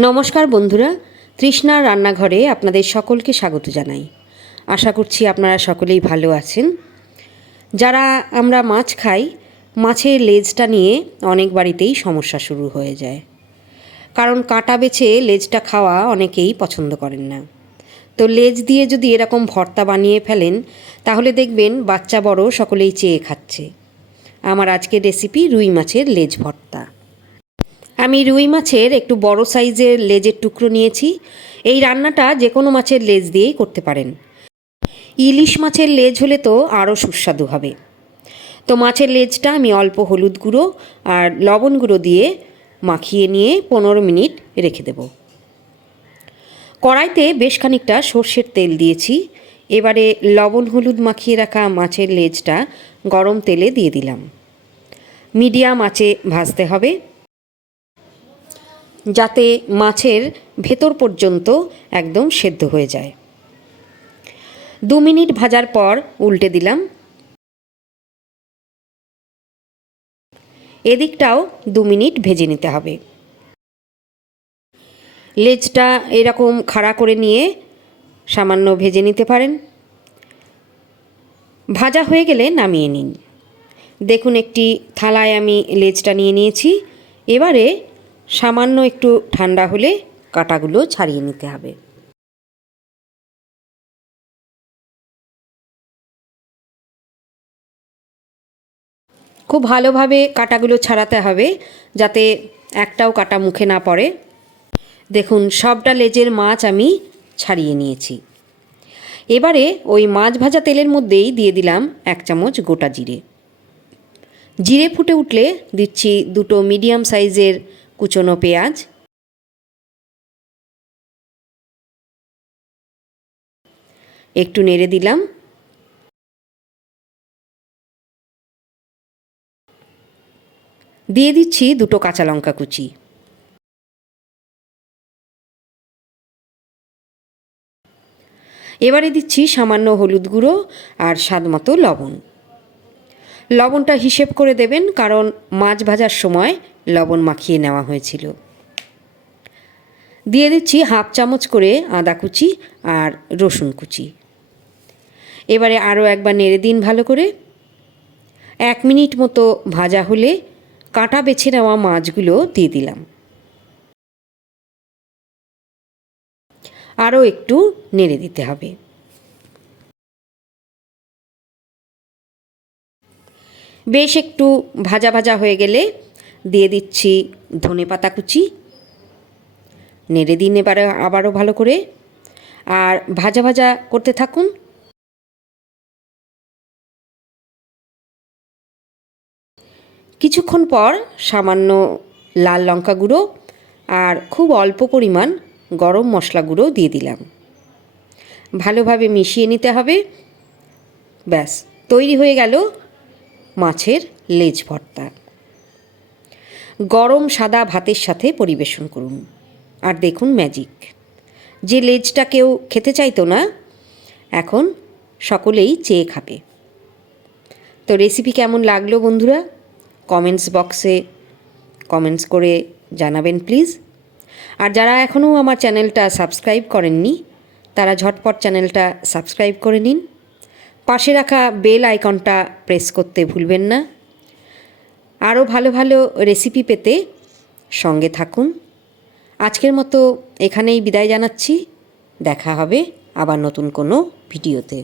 নমস্কার বন্ধুরা তৃষ্ণার রান্নাঘরে আপনাদের সকলকে স্বাগত জানাই। আশা করছি আপনারা সকলেই ভালো আছেন। যারা আমরা মাছ খাই, মাছের লেজটা নিয়ে অনেক বাড়িতেই সমস্যা শুরু হয়ে যায়। কারণ কাঁটা বেছে লেজটা খাওয়া অনেকেই পছন্দ করেন না। তো লেজ দিয়ে যদি এরকম ভর্তা বানিয়ে ফেলেন, তাহলে দেখবেন বাচ্চা বড় সকলেই চেয়ে খাচ্ছে। আমার আজকের রেসিপি রুই মাছের লেজ ভর্তা। আমি রুই মাছের একটু বড় সাইজের লেজের টুকরো নিয়েছি। এই রান্নাটা যে কোনো মাছের লেজ দিয়েই করতে পারেন। ইলিশ মাছের লেজ হলে তো আরও সুস্বাদু হবে। তো মাছের লেজটা আমি অল্প হলুদ গুঁড়ো আর লবণ গুঁড়ো দিয়ে মাখিয়ে নিয়ে পনেরো মিনিট রেখে দেব। কড়াইতে বেশ খানিকটা সর্ষের তেল দিয়েছি। এবারে লবণ হলুদ মাখিয়ে রাখা মাছের লেজটা গরম তেলে দিয়ে দিলাম। মিডিয়াম আঁচে ভাজতে হবে। যাতে মাছের ভেতর পর্যন্ত একদম সেদ্ধ হয়ে যায়। দু মিনিট ভাজার পর উল্টে দিলাম। এদিকটাও দু মিনিট ভেজে নিতে হবে। লেজটা এরকম খাড়া করে নিয়ে সামান্য ভেজে নিতে পারেন। ভাজা হয়ে গেলে নামিয়ে নিন। দেখুন একটি থালায় আমি লেজটা নিয়ে নিয়েছি। এবারে সামান্য একটু ঠান্ডা হলে কাটাগুলো ছাড়িয়ে নিতে হবে। খুব ভালোভাবে কাটাগুলো ছাড়াতে হবে যাতে একটাও কাটা মুখে না পড়ে। দেখুন, সবটা লেজের মাছ আমি ছাড়িয়ে নিয়েছি। এবারে ওই মাছ ভাজা তেলের মধ্যেই দিয়ে দিলাম এক চামচ গোটা জিরে। জিরে ফুটে উঠলে দিচ্ছি দুটো মিডিয়াম সাইজের কুচনো পেঁয়াজ, একটু নেড়ে দিলাম। দিয়ে দিচ্ছি দুটো কাঁচা লঙ্কা কুচি। এবারে দিচ্ছি সামান্য হলুদ গুঁড়ো আর স্বাদ মতো লবণ। লবণটা হিসেব করে দেবেন, কারণ মাছ ভাজার সময় লবণ মাখিয়ে নেওয়া হয়েছিল। দিয়ে দিচ্ছি হাফ চামচ করে আদা কুচি আর রসুন কুচি। এবারে আরও একবার নেড়ে দিন ভালো করে। এক মিনিট মতো ভাজা হলে কাঁটা বেছে নেওয়া মাছগুলো দিয়ে দিলাম। আরও একটু নেড়ে দিতে হবে। বেশ একটু ভাজা ভাজা হয়ে গেলে দিয়ে দিচ্ছি ধনে পাতা কুচি। নেড়ে দিন এবারে আবারও ভালো করে। আর ভাজা ভাজা করতে থাকুন। কিছুক্ষণ পর সামান্য লাল লঙ্কা গুঁড়ো আর খুব অল্প পরিমাণ গরম মশলা গুঁড়ো দিয়ে দিলাম। ভালোভাবে মিশিয়ে নিতে হবে। ব্যাস, তৈরি হয়ে গেল মাছের লেজ ভর্তা। গরম সাদা ভাতের সাথে পরিবেশন করুন। আর দেখুন ম্যাজিক। যে লেজটা কেউ খেতে চাইতো না, এখন সকলেই চেয়ে খাবে। তো রেসিপি কেমন লাগল বন্ধুরা? কমেন্টস বক্সে কমেন্টস করে জানাবেন প্লিজ আর যারা এখনও আমার চ্যানেলটা সাবস্ক্রাইব করেননি, তারা ঝটপট চ্যানেলটা সাবস্ক্রাইব করে নিন। পাশে রাখা বেল আইকনটা প্রেস করতে ভুলবেন না। আরও ভালো ভালো রেসিপি পেতে সঙ্গে থাকুন। আজকের মতো এখানেই বিদায় জানাচ্ছি। দেখা হবে আবার নতুন কোনো ভিডিওতে।